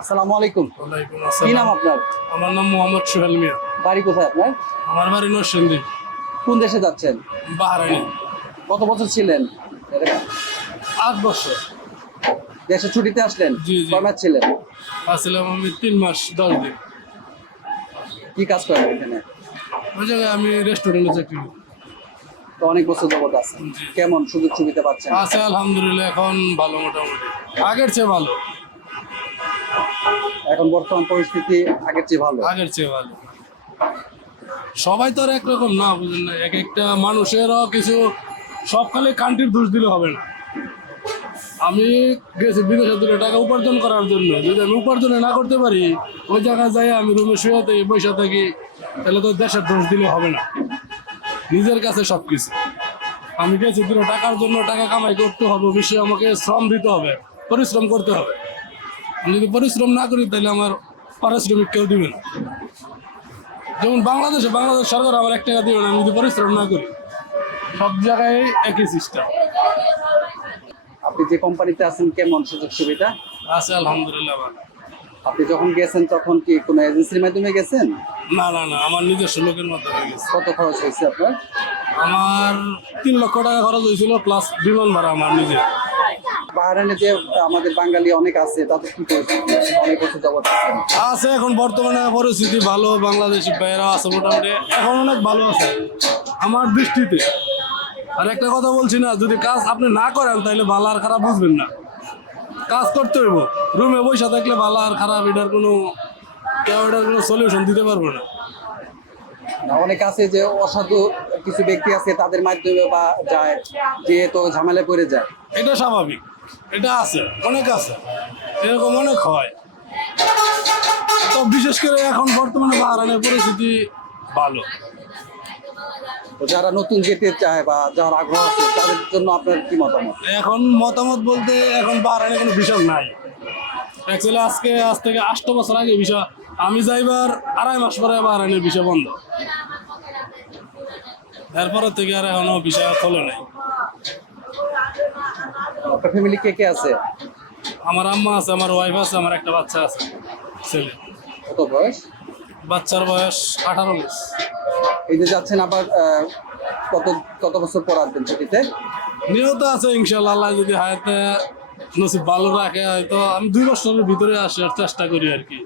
আসসালামু আলাইকুম। ওয়ালাইকুম কি নাম আসসালাম আপনার? আমার নাম মোহাম্মদ সোহেল মিয়া। বাড়ি কোথায় আপনার? আমার বাড়ি নরসিংদী। কোন দেশে যাচ্ছেন? বাহারাইনে। কত বছর ছিলেন? আট বছর। দেশে ছুটিতে আসলেন। কয় মাস ছিলেন? আসছিলাম আমি তিন মাস দশ দিন। কি কাজ করেন এখানে? ওই জায়গায় আমি রেস্টুরেন্টে চাকরি করি। তো অনেক বছর যাবত আছেন। কেমন সুযোগ সুবিধা পাচ্ছেন? আছে আলহামদুলিল্লাহ এখন ভালো মোটামুটি। আগের চেয়ে ভালো। এখন বর্তমান পরিস্থিতি আগের চেয়ে ভালো। আগের চেয়ে ভালো। সবাই তো আর একরকম না, বুঝলেন না? এক একটা মানুষেরও কিছু, সব খালি কান্ট্রির দোষ দিলে হবে না। আমি গেছি বিদেশে দূরে টাকা উপার্জন করার জন্য। যদি আমি উপার্জনে না করতে পারি, ওই জায়গায় যাই, আমি রুমে শুয়ে থাকি, বসে থাকি, তাহলে তো দেশের দোষ দিলে হবে না। নিজের কাছে সব কিছু আমি গেছি দূরে টাকার জন্য, টাকা কামাই করতে হবে অবশ্যই আমাকে শ্রম দিতে হবে, পরিশ্রম করতে হবে। আমি যদি পরিশ্রম না করি তাহলে আমার পারিশ্রমিক কেউ দিবে না। যেমন বাংলাদেশে বাংলাদেশ সরকার আমার এক টাকা দিবে না আমি যদি পরিশ্রম না করি সব জায়গায় একই সিস্টেম আপনি যে কোম্পানিতে আছেন কেমন সুযোগ সুবিধা? আছে আলহামদুলিল্লাহ আপনি যখন গেছেন তখন কি কোনো এজেন্সির মাধ্যমে গেছেন? না না না আমার নিজস্ব লোকের মতো হয়ে গেছে। কত খরচ হয়েছে আপনার? আমার তিন লক্ষ টাকা খরচ হয়েছিল প্লাস বিমান ভাড়া আমার নিজের। বাহারানে যে আমাদের বাঙালি অনেক আছে তাদের কি অনেক বছর যাবত আছে। এখন বর্তমানে পরিস্থিতি ভালো বাংলাদেশি ভাইয়েরা আছে মোটামুটি। এখন অনেক ভালো আছে আমার দৃষ্টিতে। আর একটা কথা বলছি না যদি কাজ আপনি না করেন তাহলে ভালো আর খারাপ বুঝবেন না। কাজ করতে হইব রুমে বসে থাকলে ভালো আর খারাপ এটার কোনো কেউ এটার কোনো সলিউশন দিতে পারব না। না, অনেক আছে যে অসাধু কিছু ব্যক্তি আছে তাদের মাধ্যমে বা যায় যে তো ঝামেলায় পড়ে যায়। এটা স্বাভাবিক। এটা আছে অনেক আছে। এরকম অনেক হয়। তো বিশেষ করে এখন বর্তমানে বাহারানের পরিস্থিতি ভালো। যারা নতুন যেতে চায় বা যার আগ্রহ আছে তাদের জন্য আপনার কি মতামত? এখন মতামত বলতে এখন বাহারানে কোনো বিষয় নাই। অ্যাকচুয়ালি আজকে আজ থেকে আষ্ট বছর আগে বিষয় আমি যাইবার আড়াই মাস পরে বাহারানের বিষয় বন্ধ। এরপরের থেকে আর এখনও বিষয় খোলে নাই। আপনার ফ্যামিলি কে কে আছে? আমার আম্মা আছে আমার ওয়াইফ আছে আমার একটা বাচ্চা আছে ছেলে। কত বয়স? বাচ্চার বয়স আঠারো মাস। এই যে যাচ্ছেন আবার কত কত বছর পর আসবেন ছুটিতে? নিয়ত আছে ইনশাল্লাহ আল্লাহ যদি হায়াতে নসিব ভালো রাখে হয়তো আমি দুই বছরের ভিতরে আসার চেষ্টা করি আর কি।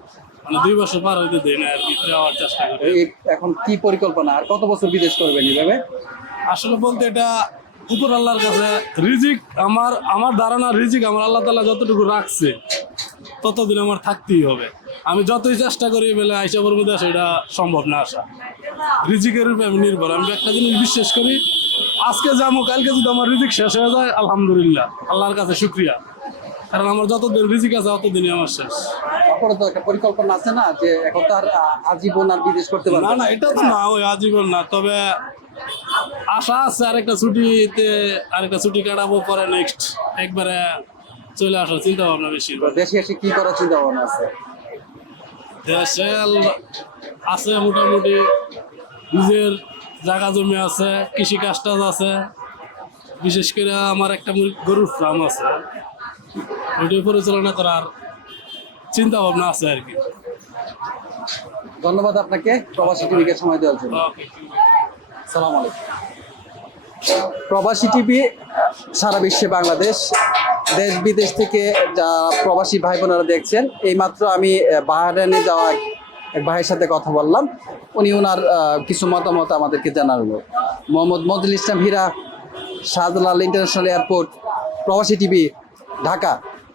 মানে দুই বছর পার হইতে দেয় না আর কি যাওয়ার চেষ্টা করি। এখন কি পরিকল্পনা? আর কত বছর বিদেশ করবেন এইভাবে? আসলে বলতে এটা উপর আল্লাহর কাছে রিজিক আমার আমার ধারণা রিজিক আমার আল্লাহ তালা যতটুকু রাখছে ততদিন আমার থাকতেই হবে। আমি যতই চেষ্টা করি বেলে আইসাবর মধ্যে সেটা সম্ভব না আসা। রিজিকের উপরে আমি নির্ভর। আমি একটা জিনিস বিশ্বাস করি আজকে যাব কালকে যদি আমার রিজিক শেষ হয়ে যায় আলহামদুলিল্লাহ আল্লাহর কাছে শুক্রিয়া। কারণ আমার যতদিন রিজিক আছে ততদিনই আমার শেষ। তারপরে তো একটা পরিকল্পনা আছে না যে এখন তো আর আ- আজীবন আর বিদেশ করতে পারবে না না। এটা তো না ওই আজীবন না তবে আশা আছে আরেকটা ছুটিতে আরেকটা ছুটি কাটাবো পরে নেক্সট একবারে চলে আসার চিন্তা ভাবনা বেশি দেশে এসে কি করার চিন্তা ভাবনা আছে? দেশে আছে মোটামুটি নিজের জায়গা জমি আছে কৃষি কাজ টাজ আছে। বিশেষ করে আমার একটা গরুর ফার্ম আছে। ওইটাই পরিচালনা করার চিন্তা ভাবনা আছে আর কি। ধন্যবাদ আপনাকে। প্রবাসী টিভিকে সময় দেওয়ার জন্য। সালাম আলাইকুম। প্রবাসী টিভি সারা বিশ্বে বাংলাদেশ দেশ বিদেশ থেকে যা প্রবাসী ভাই বোনেরা দেখছেন এইমাত্র আমি আহ, বাহরাইনে যাওয়া এক ভাইয়ের সাথে কথা বললাম। উনি ওনার কিছু মতামত আমাদেরকে জানালো। মোহাম্মদ মজুল ইসলাম হীরা শাহজালাল ইন্টারন্যাশনাল এয়ারপোর্ট প্রবাসী টিভি ঢাকা।